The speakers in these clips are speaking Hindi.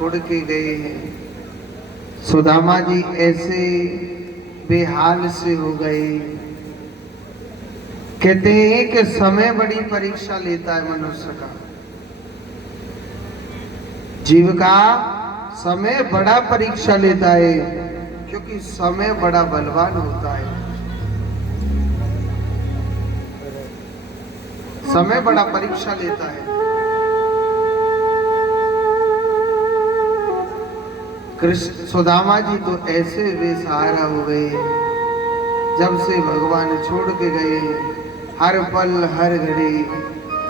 छोड़ के गए हैं। सुदामा जी ऐसे बेहाल से हो गए। कहते हैं कि समय बड़ी परीक्षा लेता है मनुष्य का, जीव का समय बड़ा परीक्षा लेता है, क्योंकि समय बड़ा बलवान होता है। समय बड़ा परीक्षा लेता है। कृष्ण सुदामा जी तो ऐसे बेसहारा हो गए, जब से भगवान छोड़ के गए। हर पल हर घड़ी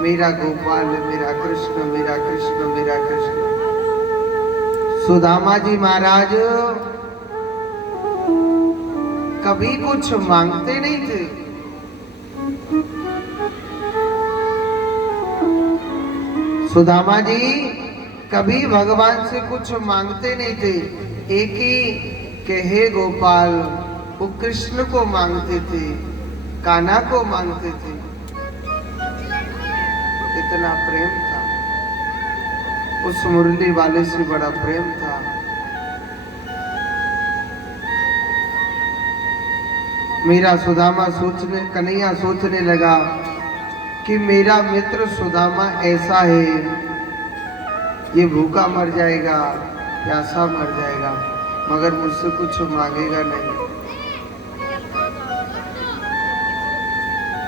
मेरा गोपाल, मेरा कृष्ण, मेरा कृष्ण, मेरा कृष्ण। सुदामा जी महाराज कभी कुछ मांगते नहीं थे। सुदामा जी कभी भगवान से कुछ मांगते नहीं थे। एक ही कि हे गोपाल, वो कृष्ण को मांगते थे, कान्हा को मांगते थे। इतना प्रेम था, उस मुरली वाले से बड़ा प्रेम था। मेरा सुदामा सोचने, कन्हैया सोचने लगा कि मेरा मित्र सुदामा ऐसा है, ये भूखा मर जाएगा, प्यासा मर जाएगा, मगर मुझसे कुछ मांगेगा नहीं।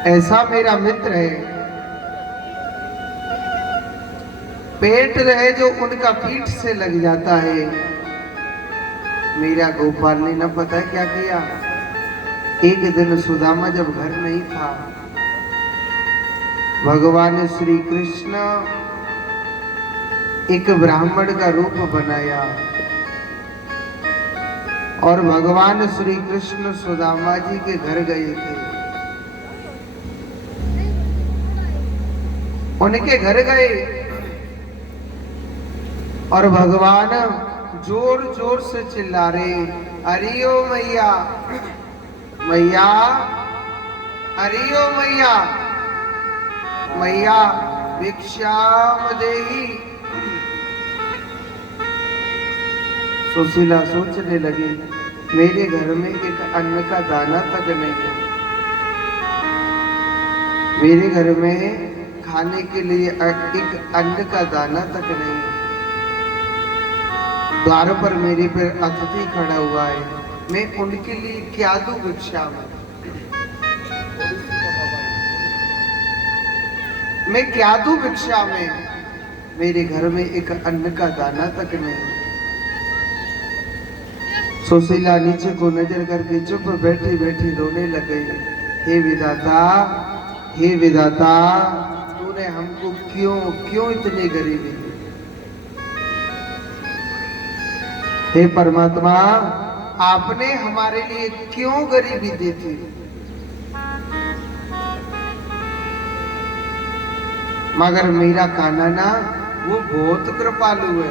ऐसा मेरा मित्र है। पेट रहे जो उनका पीठ से लग जाता है। मेरा गोपाल ने न पता क्या किया। एक दिन सुदामा जब घर नहीं था, भगवान श्री कृष्ण एक ब्राह्मण का रूप बनाया और भगवान श्री कृष्ण सुदामा जी के घर गए थे। उनके घर गए और भगवान जोर जोर से चिल्ला रहे, अरियो मैया, मैया, अरियो मैया, मैया भिक्षाम देही। सुशीला सोचने लगी, मेरे घर में एक अन्न का दाना तक नहीं है, मेरे घर में खाने के लिए एक अन्न का दाना तक नहीं है। द्वार पर मेरे पर अतिथि खड़ा हुआ है, मैं उनके लिए क्या दूं भिक्षा में? मैं क्या दूं भिक्षा में? मेरे घर में एक अन्न का दाना तक नहीं। सुशीला नीचे को नजर करके चुप बैठी बैठी रोने लग गई। हे विधाता, हे विधाता, तूने हमको क्यों क्यों इतनी गरीबी दी? हे परमात्मा, आपने हमारे लिए क्यों गरीबी दी थी? मगर मेरा कान्हा ना, वो बहुत कृपालु है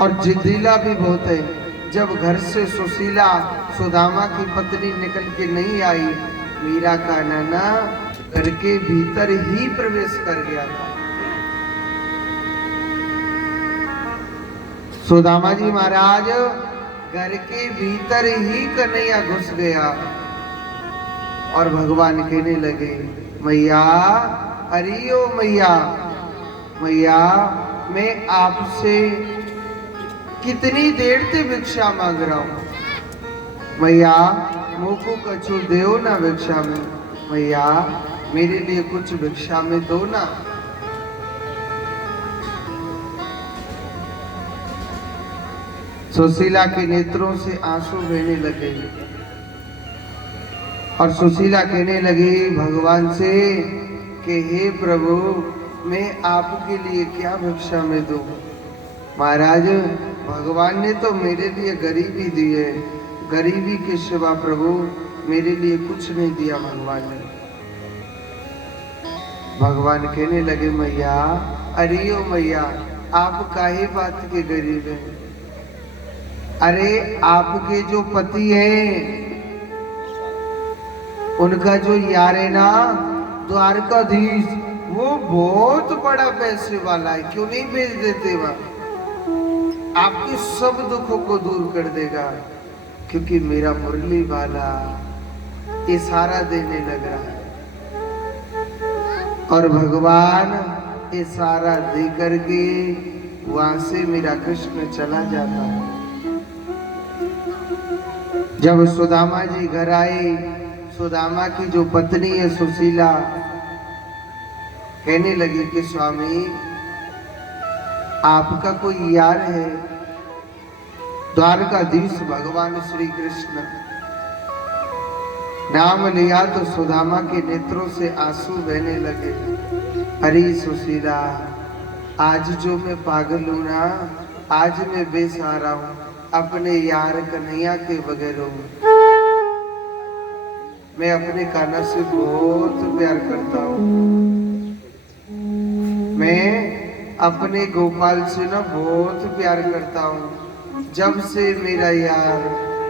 और जिद्दीला भी बहुत है। जब घर से सुशीला सुदामा की पत्नी निकल के नहीं आई, मेरा कान्हा ना घर के भीतर ही प्रवेश कर गया था। सुदामा जी महाराज घर के भीतर ही कन्हैया घुस गया और भगवान कहने लगे, मैया, अरियो मैया, मैया, मैं आपसे कितनी देर से भिक्षा मांग रहा हूं। मैया, मुझको कछु दो ना भिक्षा में। मैया, मेरे लिए कुछ भिक्षा में दो ना। सुशीला के नेत्रों से आंसू बहने लगे और सुशीला कहने लगी भगवान से कि हे प्रभु, मैं आपके लिए क्या भिक्षा में दूं? महाराज, भगवान ने तो मेरे लिए गरीबी दी है, गरीबी के सिवा प्रभु मेरे लिए कुछ नहीं दिया भगवान ने। भगवान कहने लगे, मैया, अरे ओ मैया, आप काहे बात के गरीब हैं? अरे आपके जो पति हैं, उनका जो यार है ना, द्वारकाधीश वो बहुत बड़ा पैसे वाला है, क्यों नहीं भेज देते वहां? आपके सब दुखों को दूर कर देगा, क्योंकि मेरा मुरली वाला इशारा देने लग रहा है। और भगवान इशारा दे करके वहां से मेरा कृष्ण चला जाता है। जब सुदामा जी घर आए, सुदामा की जो पत्नी है सुशीला कहने लगी कि स्वामी आपका कोई यार है? द्वारकाधीश भगवान श्री कृष्ण नाम लिया तो सुदामा के नेत्रों से आंसू बहने लगे। अरे सुशीला, आज जो मैं पागल हूं ना, आज मैं बेसहारा हूं, अपने यार कन्हैया के बगैर हूं। मैं अपने कान्हा से बहुत प्यार करता हूं, मैं अपने गोपाल से ना बहुत प्यार करता हूँ। जब से मेरा यार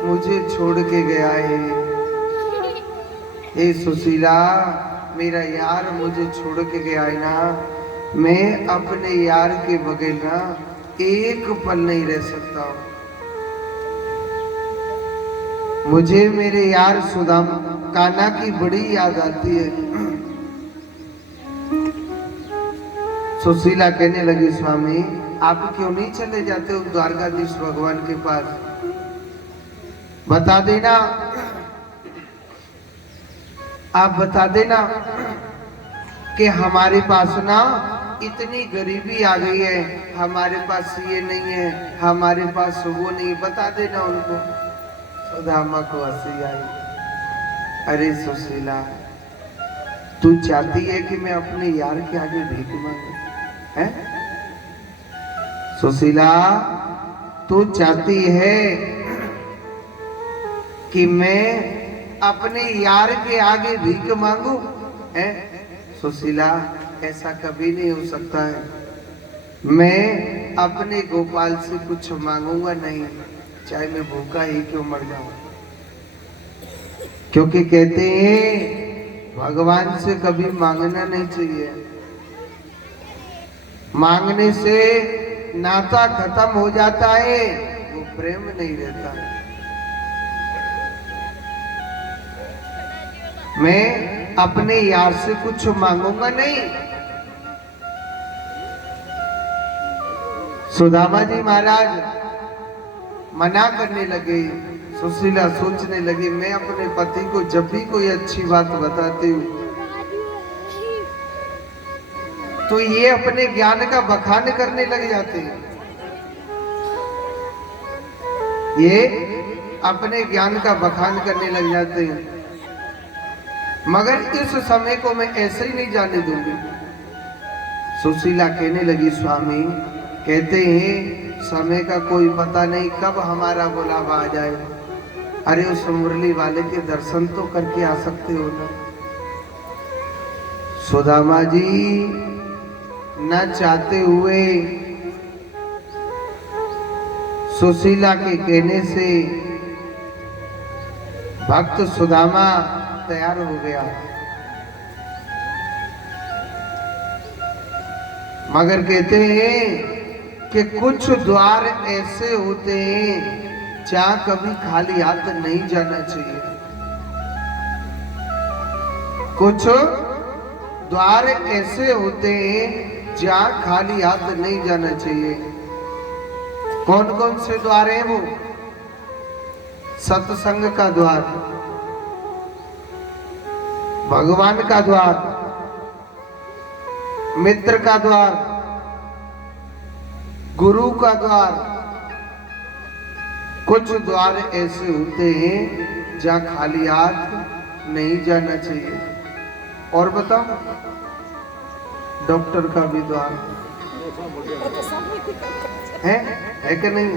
मुझे छोड़ के गया है, हे सुशीला, मेरा यार मुझे छोड़ के गया है ना, मैं अपने यार के बगैर ना एक पल नहीं रह सकता हूँ। मुझे मेरे यार सुदामा कान्हा की बड़ी याद आती है। सुशीला कहने लगी स्वामी आप क्यों नहीं चले जाते उस द्वारकाधीश भगवान के पास? बता देना, आप बता देना कि हमारे पास ना इतनी गरीबी आ गई है, हमारे पास ये नहीं है, हमारे पास वो नहीं, बता देना उनको। सुदामा को हंसी आई। अरे सुशीला, तू चाहती है कि मैं अपने यार के आगे भीख मांगू? है सुशीला, तू चाहती है कि मैं अपने यार के आगे भीख मांगू? है सुशीला, ऐसा कभी नहीं हो सकता है। मैं अपने गोपाल से कुछ मांगूंगा नहीं, चाहे मैं भूखा ही क्यों मर जाऊं। क्योंकि कहते हैं भगवान से कभी मांगना नहीं चाहिए, मांगने से नाता खत्म हो जाता है, वो प्रेम नहीं रहता। मैं अपने यार से कुछ मांगूंगा नहीं। सुदामा जी महाराज मना करने लगे। सुशीला सोचने लगी, मैं अपने पति को जब भी कोई अच्छी बात बताती हूँ तो ये अपने ज्ञान का बखान करने लग जाते हैं। ये अपने ज्ञान का बखान करने लग जाते हैं, मगर इस समय को मैं ऐसे ही नहीं जाने दूंगी। सुशीला कहने लगी स्वामी, कहते हैं समय का कोई पता नहीं कब हमारा बुलावा आ जाए। अरे उस मुरली वाले के दर्शन तो करके आ सकते हो ना। सुदामा जी न चाहते हुए सुशीला के कहने से भक्त सुदामा तैयार हो गया, मगर कहते हैं कि कुछ द्वार ऐसे होते हैं जहां कभी खाली हाथ नहीं जाना चाहिए। कुछ द्वार ऐसे होते हैं जहां खाली हाथ नहीं जाना चाहिए। कौन कौन से द्वार हैं वो? सत्संग का द्वार, भगवान का द्वार, मित्र का द्वार, गुरु का द्वार। कुछ द्वार ऐसे होते हैं जहां खाली हाथ नहीं जाना चाहिए। और बताओ, डॉक्टर का भी द्वार है कि नहीं?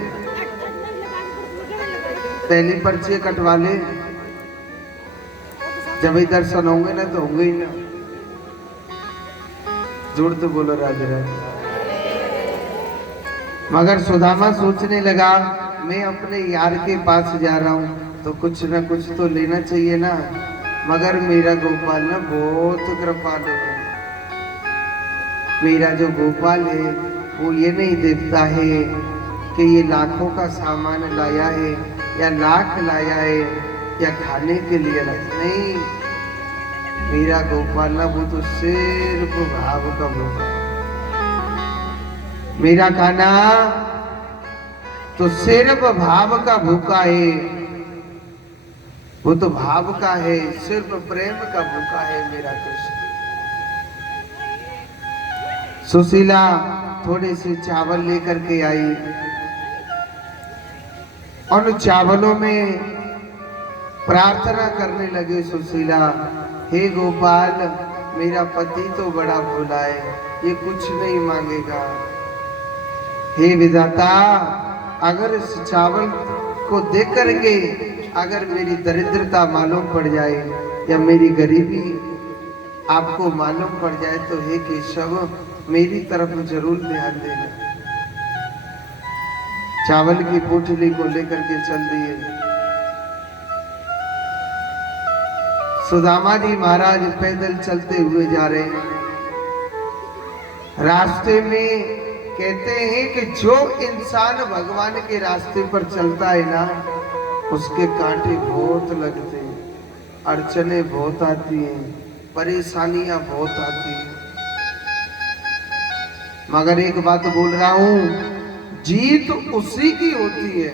पहली पर्ची कटवा ले, जब ही दर्शन होंगे ना तो होंगे ही ना। जोड़ तो बोलो राधे राधे। मगर सुदामा सोचने लगा, मैं अपने यार के पास जा रहा हूँ तो कुछ ना कुछ तो लेना चाहिए ना। मगर मेरा गोपाल ना बहुत कृपालु है, मेरा जो गोपाल है वो ये नहीं देखता है कि ये लाखों का सामान लाया है या लाख लाया है या खाने के लिए नहीं। मेरा गोपाल ना वो तो सिर्फ भाव का भूखा। मेरा खाना तो सिर्फ भाव का भूखा है। वो तो भाव का है, सिर्फ प्रेम का भूखा है मेरा कृष्ण। सुशीला थोड़े से चावल लेकर के आई। उन चावलों में प्रार्थना करने लगे सुशीला, हे गोपाल, मेरा पति तो बड़ा भोला है, ये कुछ नहीं मांगेगा। हे विधाता, अगर इस चावल को देख करके अगर मेरी दरिद्रता मालूम पड़ जाए या मेरी गरीबी आपको मालूम पड़ जाए तो हे केशव, मेरी तरफ जरूर ध्यान देना। चावल की पोटली को लेकर के चल दिए। सुदामा जी महाराज पैदल चलते हुए जा रहे हैं। रास्ते में कहते हैं कि जो इंसान भगवान के रास्ते पर चलता है ना, उसके कांटे बहुत लगते हैं, अड़चने बहुत आती हैं, परेशानियां बहुत आती हैं। मगर एक बात बोल रहा हूं, जीत उसी की होती है,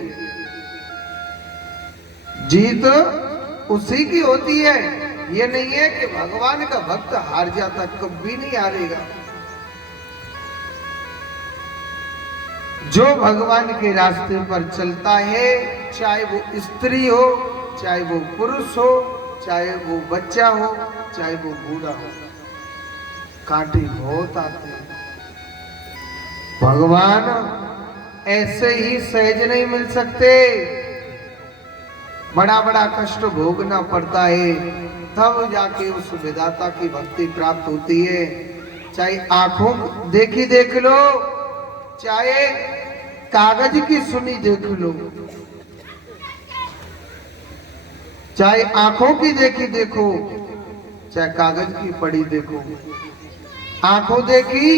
जीत उसी की होती है। ये नहीं है कि भगवान का भक्त हार जाता, कभी नहीं हारेगा। जो भगवान के रास्ते पर चलता है, चाहे वो स्त्री हो, चाहे वो पुरुष हो, चाहे वो बच्चा हो, चाहे वो बूढ़ा हो, कांटे बहुत आते हैं। भगवान ऐसे ही सहज नहीं मिल सकते, बड़ा बड़ा कष्ट भोगना पड़ता है, तब जाके उस विधाता की भक्ति प्राप्त होती है। चाहे आंखों देखी देख लो, चाहे कागज की सुनी देख लो, चाहे आंखों की देखी देखो, चाहे कागज की पढ़ी देखो। आंखों देखी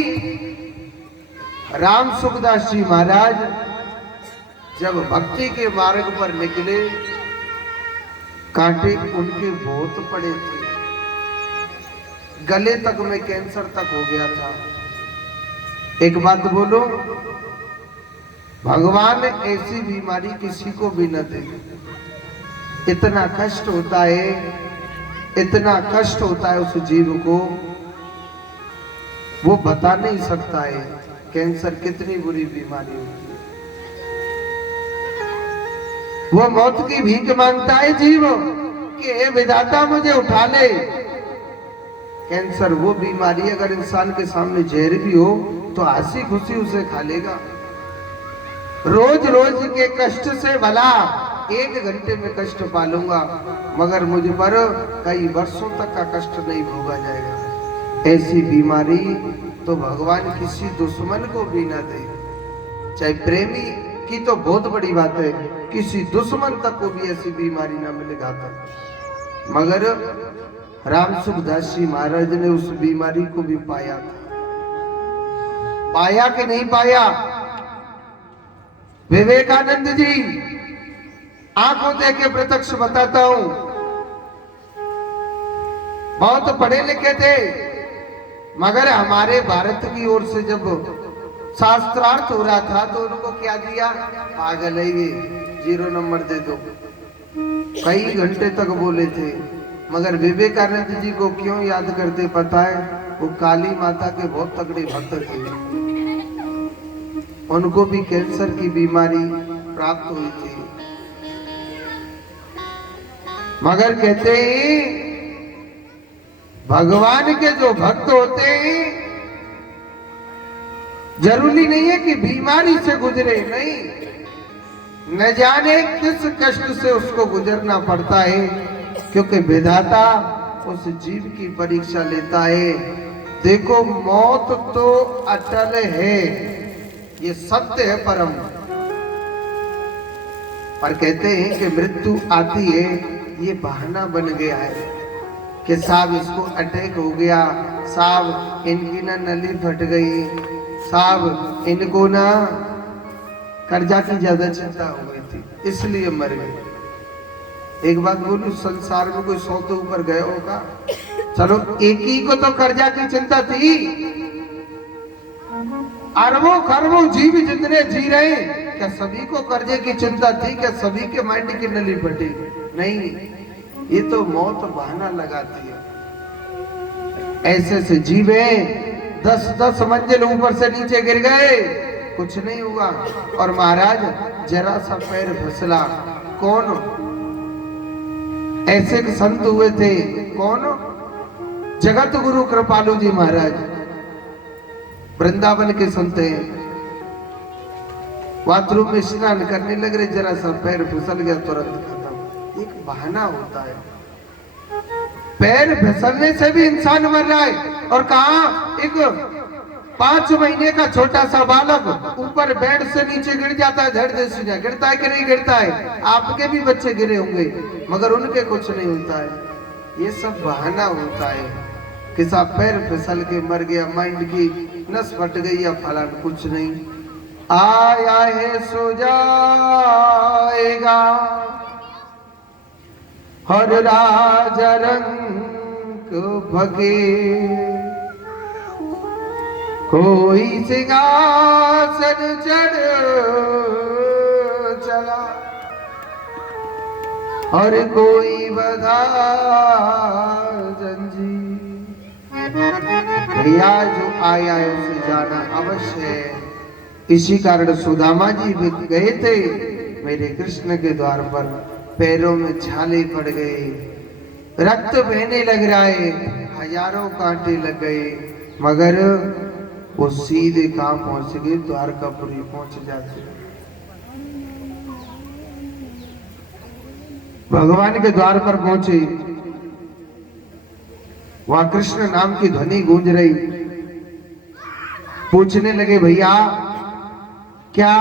राम सुखदास जी महाराज जब भक्ति के मार्ग पर निकले, कांटे उनके बहुत पड़े थे, गले तक में कैंसर तक हो गया था। एक बात बोलो, भगवान ऐसी बीमारी किसी को भी न दे। इतना कष्ट होता है, इतना कष्ट होता है उस जीव को, वो बता नहीं सकता है कैंसर कितनी बुरी बीमारी होती है। वो मौत की भीख मांगता है जीव कि हे विधाता मुझे उठा ले। कैंसर वो बीमारी अगर इंसान के सामने जहर भी हो तो हंसी खुशी उसे खा लेगा। रोज रोज के कष्ट से भला 1 घंटे में कष्ट पालूंगा, मगर मुझ पर कई वर्षों तक का कष्ट नहीं भोगा जाएगा। ऐसी बीमारी तो भगवान किसी दुश्मन को भी ना दे। चाहे प्रेमी की तो बहुत बड़ी बात है, किसी दुश्मन तक को भी ऐसी बीमारी ना मिलेगा था। मगर राम सुखदास जी महाराज ने उस बीमारी को भी पाया था। पाया कि नहीं पाया? विवेकानंद जी, आंखों देख के प्रत्यक्ष बताता हूं, बहुत पढ़े लिखे थे, मगर हमारे भारत की ओर से जब शास्त्रार्थ हो रहा था तो उनको क्या दिया? पागल है ये, 0 नंबर दे दो। कई घंटे तक बोले थे, मगर विवेकानंद जी को क्यों याद करते पता है? वो काली माता के बहुत तगड़े भक्त थे, उनको भी कैंसर की बीमारी प्राप्त हुई थी। मगर कहते हैं भगवान के जो भक्त होते हैं, जरूरी नहीं है कि बीमारी से गुजरे, नहीं, न जाने किस कष्ट से उसको गुजरना पड़ता है, क्योंकि विधाता उस जीव की परीक्षा लेता है। देखो, मौत तो अटल है, ये सत्य है परम, पर कहते हैं कि मृत्यु आती है, ये बहाना बन गया है कि साहब इसको अटैक हो गया, साहब इनकी ना नली फट गई, साहब इनको ना कर्जा की ज्यादा चिंता हो गई थी इसलिए मर गए। एक बात बोलूं, संसार में कोई 100 तो ऊपर गए होगा, चलो एक ही को तो कर्जा की चिंता थी, अरबों खरबों जीव जितने जी रहे, क्या सभी को कर्जे की चिंता थी? क्या सभी के माइंड की नली फटी? नहीं, ये तो मौत बहाना लगाती है। ऐसे से जीवे 10-10 मंजिल ऊपर से नीचे गिर गए, कुछ नहीं हुआ। और महाराज जरा सा पैर फिसला, कौन? ऐसे संत हुए थे, कौन? जगत गुरु कृपालु जी महाराज, वृंदावन के संत हैं। बाथरूम में स्नान करने लग रहे, जरा सा पैर फिसल गया, तुरंत खत्म। एक बहाना होता है, पैर फिसलने से भी इंसान मर रहा है। और कहा एक 5 महीने का छोटा सा बालक ऊपर बेड से नीचे गिर जाता है, धड़ से सीधा गिरता है कि नहीं गिरता है? आपके भी बच्चे गिरे होंगे, मगर उनके कुछ नहीं होता है। ये सब बहाना होता है कि साहब पैर फिसल के मर गया, माइंड की नस फट गई या फलान, कुछ नहीं। आया है सो जाएगा, हर राज रंग भगे, कोई सिंहासन चढ़ चला और कोई बधा जंजीर। भैया जो आया है उसे जाना अवश्य है। इसी कारण सुदामा जी भी गए थे मेरे कृष्ण के द्वार पर, पैरों में छाले पड़ गए, रक्त बहने लग रहा है, हजारों कांटे लग गए, मगर वो सीधे कहां पहुंच गए? द्वारकापुरी पहुंच जाते। भगवान के द्वार पर पहुंचे, वहां कृष्ण नाम की ध्वनि गूंज रही। पूछने लगे, भैया क्या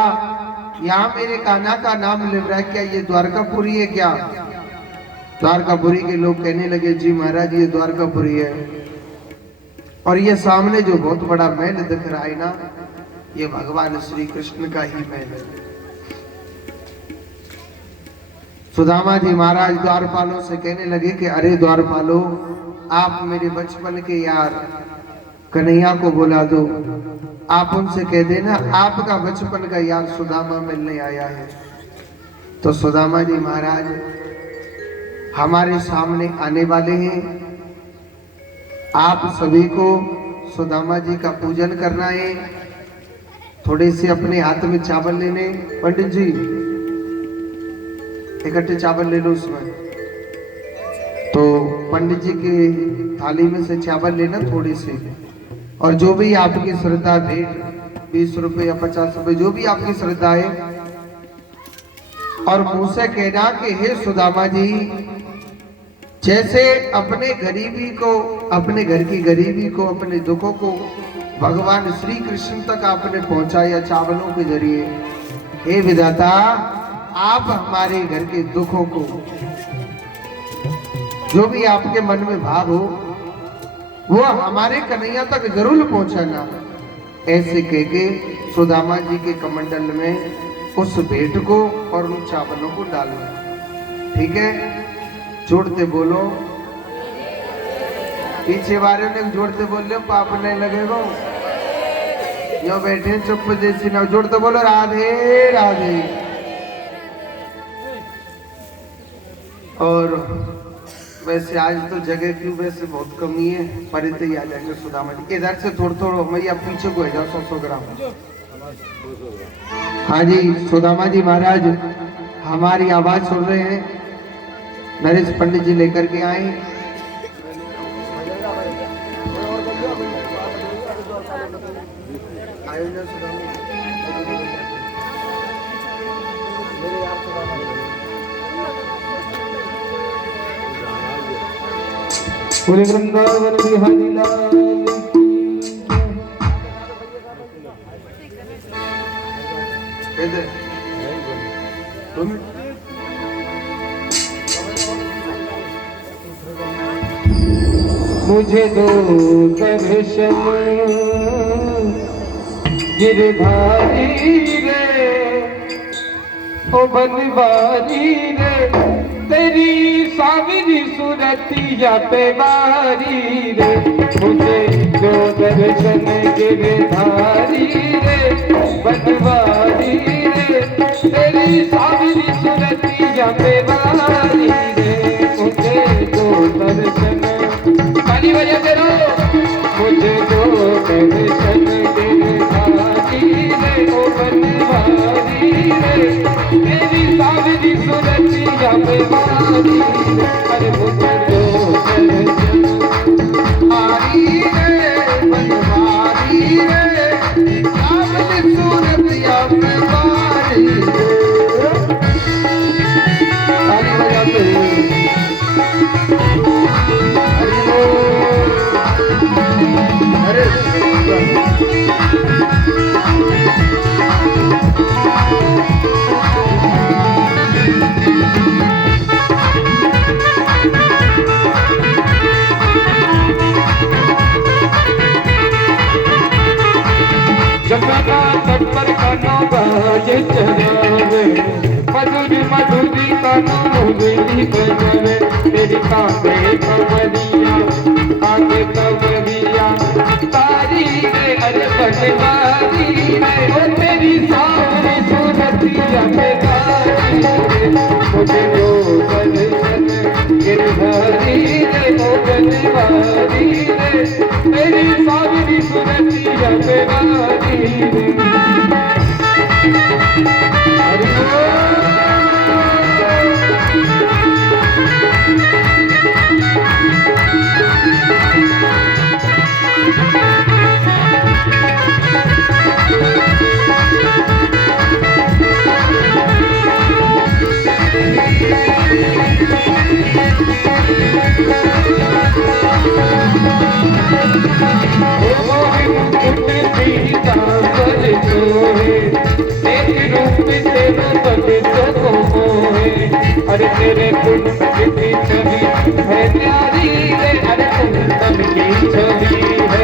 यहाँ मेरे कान्हा का नाम ले रहा है? क्या ये द्वारकापुरी है क्या? द्वारकापुरी के लोग कहने लगे, जी महाराज ये द्वारकापुरी है। और ये सामने जो बहुत बड़ा महल दिख रहा है ना, ये भगवान श्री कृष्ण का ही महल है। सुदामा जी महाराज द्वारपालों से कहने लगे कि अरे द्वारपालों, आप मेरे बचपन के यार कन्हैया को बुला दो, आप उनसे कह देना आपका बचपन का यार सुदामा मिलने आया है। तो सुदामा जी महाराज हमारे सामने आने वाले हैं, आप सभी को सुदामा जी का पूजन करना है। थोड़े से अपने हाथ में चावल लेने, पंडित जी इकट्ठे चावल ले लो उसमें। तो पंडित जी की थाली में से चावल लेना थोड़े से, और जो भी आपकी श्रद्धा, भेंट 20 रुपए या 50 रुपए, जो भी आपकी श्रद्धा है, और मुंह से कहना कि हे सुदामा जी, जैसे अपने गरीबी को, अपने घर की गरीबी को, अपने दुखों को भगवान श्री कृष्ण तक आपने पहुंचाया चावलों के जरिए, हे विधाता आप हमारे घर के दुखों को, जो भी आपके मन में भाव हो, वो हमारे कन्हैया तक जरूर पहुंचाना। ऐसे कह के सुदामा जी के कमंडल में उस भेंट को और उन चावलों को डालो। ठीक है, जोड़ते बोलो, पीछे वाले ने जोड़ते बोल लो, पाप नहीं लगेगा। यो बैठे चुप जैसी ना, जोड़ते बोलो राधे राधे। और वैसे आज तो जगह की वैसे बहुत कमी है, पर इतने ही आ जाएंगे सुदामा जी। इधर से थोड़ा थोड़ा मैया पीछे को है, 100 ग्राम। हाँ जी, सुदामा जी महाराज हमारी आवाज सुन रहे हैं, नरेश पंडित जी लेकर के आए। पूरे वृंदावन बिहारी लाल मुझे दो दर्शन गिरधारी रे, ओ बनवारी रे, तेरी सावरी सूरतिया पे बारी रे, मुझे दो दर्शन गिरधारी रे, बनवारी रे, तेरी सावरी सूरतिया पे बारी रे, मुझे दो दर्शन पानी बजा दे रहो, मुझे दो दर्शन गिरधारी रे, ओ बनवारी रे, तेरी सावरी सूरतिया पे बारी रे, अरे मुझे दो दर्शन आरी रे बनवारी रे, सावली सूरतिया पे बारी रे। ताली बजाते हरि बोल। अरे जमुना तट पर कान्हा बाजे चढ़ावे, मधुरी मधुरी कान्हा मुरली बजावे, तेरी कांधे कवरिया आगे कवरिया तारी रे, अरे बनवारी रे, ओ तेरी सावरी सूरतिया पे तारी रे, मुझे दो दर्शन गिरधारी रे, ओ बनवारी रे, तेरी सावरी सूरतिया पे बारी रे। हरि बोल। अरे तेरे कुंडल की छवि है प्यारी रे, अरे कुंडल की छवि है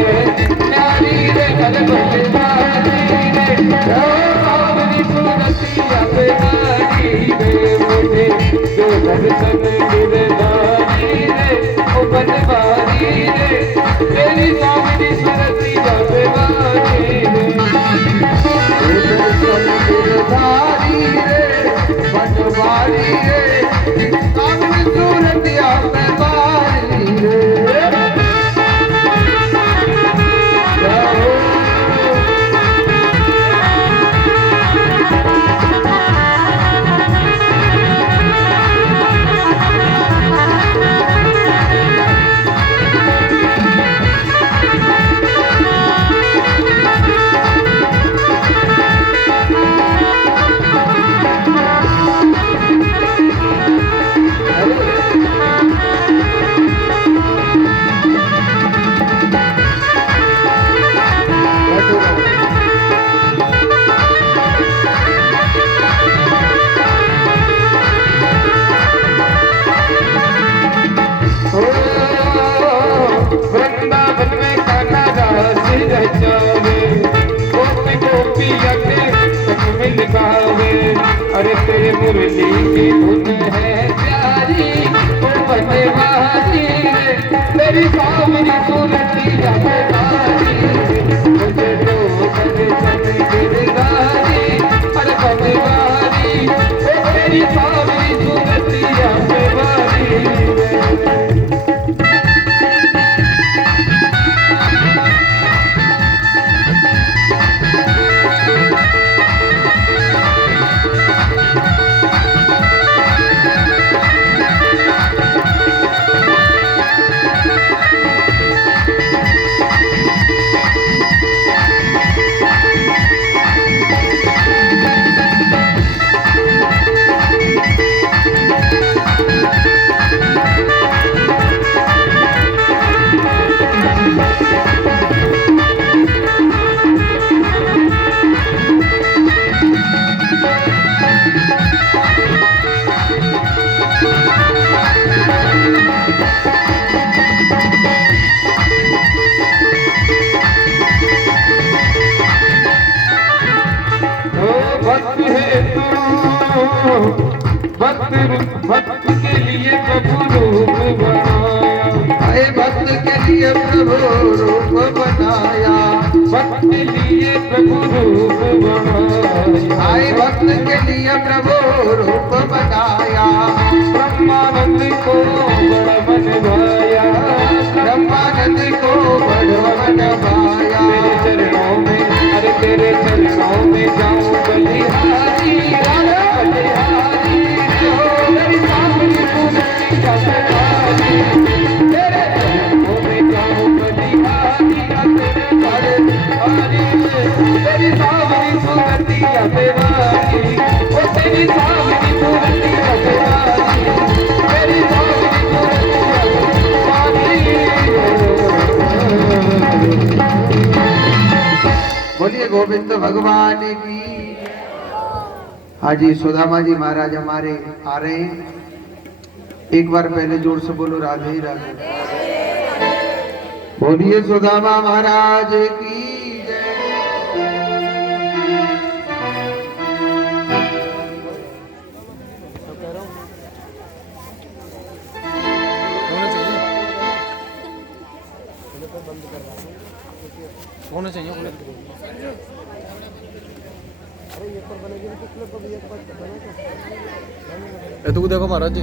प्यारी रे, अरे बनवारी रे, ओ सावरी सूरतिया पे बारी रे, मुझे दो दर्शन गिरधारी रे, ओ बनवारी रे, तेरी सावरी सूरतिया पे बारी रे। गिरधारी रे बनवारी रे, सावली सूरतिया पे बारी रे। जाओ वृंदावन में कान्हा रास रचावे, गोपी गोपिया के संग मिल गावे, अरे तेरे मुरली की धुन है प्यारी, ओ बनवारी रे, तेरी सावरी सूरतिया पे बारी रे, मुझे दो दर्शन गिरधारी, अरे बनवारी, ओ तेरी सावरी सूरतिया पे बारी रे। भक्त है तू भक्त के लिए प्रभु रूप बनाया आए भक्त के लिए प्रभु रूप बनाया भक्त के लिए प्रभु रूप बनाया आए भक्त के लिए प्रभु रूप बनाया ब्रह्मानंद को बड़ा मन भाया ब्रह्मानंद को बड़ा मन भाया तेरे चरणों में अरे तेरे चरणों में जाऊं बलिहारी बलिहारी मेरी सामने पूरी जगहारी तेरे चरणों में जाऊं बलिहारी तेरे हरी तेरी सामने पूरी जगहारी ओ तेरी सामने पूरी जगहारी मेरी सामने पूरी बोलिए गोविंद भगवान की। हाजी सुदामा जी महाराज हमारे आ रहे हैं। एक बार पहले जोर से बोलो राधे राधे। बोलिए सुदामा महाराज की जय। होना चाहिए ये तो देखो महाराज जी